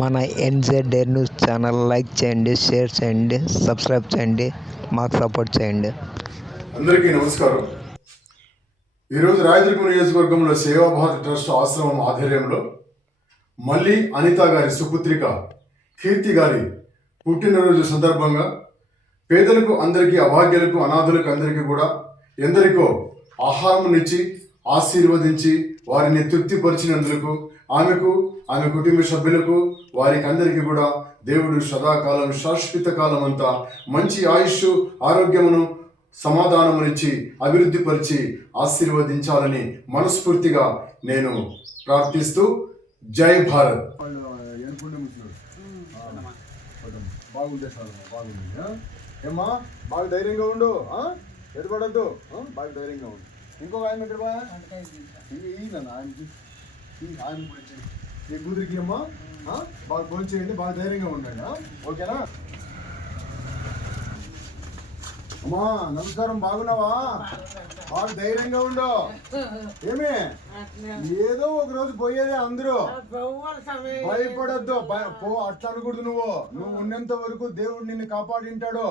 మన NZ news channel like చేయండి share చేయండి సబ్స్క్రైబ్ చేయండి మాకు సపోర్ట్ చేయండి. అందరికీ నమస్కారం. ఈరోజు రాయదుర్గం నియోజకవర్గంలో సేవాభారత్ ట్రస్ట్ ఆశ్రమం ఆధ్వర్యంలో మళ్ళీ అనిత గారి సుపుత్రిక కీర్తి గారి పుట్టినరోజు సందర్భంగా పేదలకు అందరికీ అభాగ్యులకు అనాథులకు అందరికీ కూడా ఎందరికో ఆహారం ఇచ్చి ఆశీర్వదించి వారిని తృప్తిపరిచినందుకు ఆమెకు ఆమె కుటుంబ సభ్యులకు వారికి అందరికీ కూడా దేవుడు సదాకాలం శాశ్వత కాలం అంతా మంచి ఆయుష్ ఆరోగ్యమును సమాధానమునిచ్చి అభివృద్ధి పరిచి ఆశీర్వదించాలని మనస్ఫూర్తిగా నేను ప్రార్థిస్తూ జై భారత్ సార్ బాగుంది? ఏమ్మా బాగా ధైర్యంగా ఉండు ఆ? ఎడబడద్దు? బాగా ధైర్యంగా ఉండు ఇంకొక ఆయన ఎక్కడ బా ఈయన ఆయనకి ఈ ఆయన గురించి నీ కూతురికి అమ్మా బాగా ఫోన్ చేయండి బాగా ధైర్యంగా ఉండండి ఓకేనా? అమ్మా నమస్కారం బాగున్నావా? బాగా ధైర్యంగా ఉండు. ఏమి? ఏదో ఒక రోజు పోయేదే అందరూ. భయపడద్దు. భయ- పో అట్లా అనకూడదు నువ్వు. నువ్వు ఉన్నంత వరకు దేవుడు నిన్ను కాపాడింటాడు.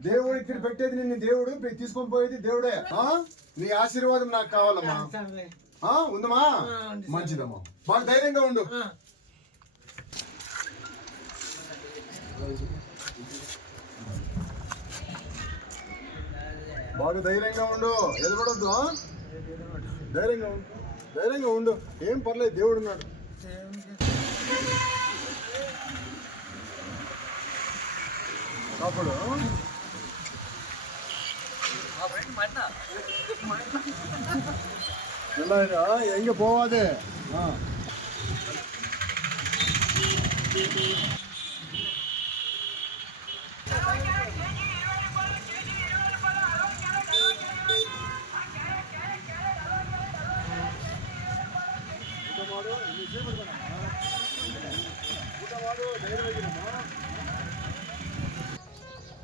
దేవుడు ఇక్కడ పెట్టేది నిన్ను దేవుడు తీసుకొని పోయేది దేవుడే. నీ ఆశీర్వాదం నాకు కావాలమ్మా. ఉందమ్మా. మంచిదమ్మా. బాగా ధైర్యంగా ఉండు. బాగా ధైర్యంగా ఉండు. ఎదగడద్దు ధైర్యంగా ఉండు. ధైర్యంగా ఉండు. ఏం పర్లేదు దేవుడు ఉన్నాడు. అప్పుడు మా ఫ్రెండ్ మాట ரெண்டாயிரம் எங்கே போகாது ஆ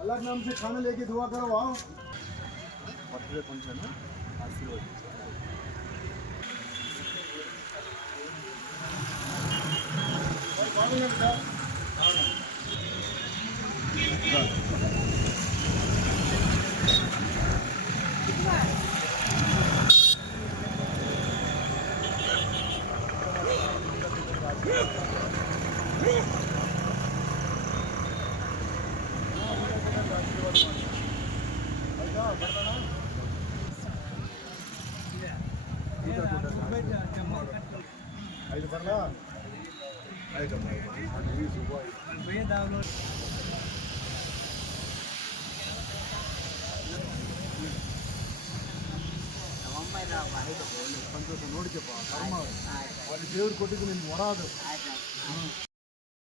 अलग नाम से खाना लेके दुआ करो आओ पटरे पंचन आशीर्वाद చేస్తున్నారు సార్ ఐదు పర్లా ನೋಡಿಕಪ್ಪ ಕರ್ಮ ಅಲ್ಲಿ ದೇವ್ರು ಕೊಟ್ಟಿದ್ದು ನಿನ್ಗೆ ವರ ಅದು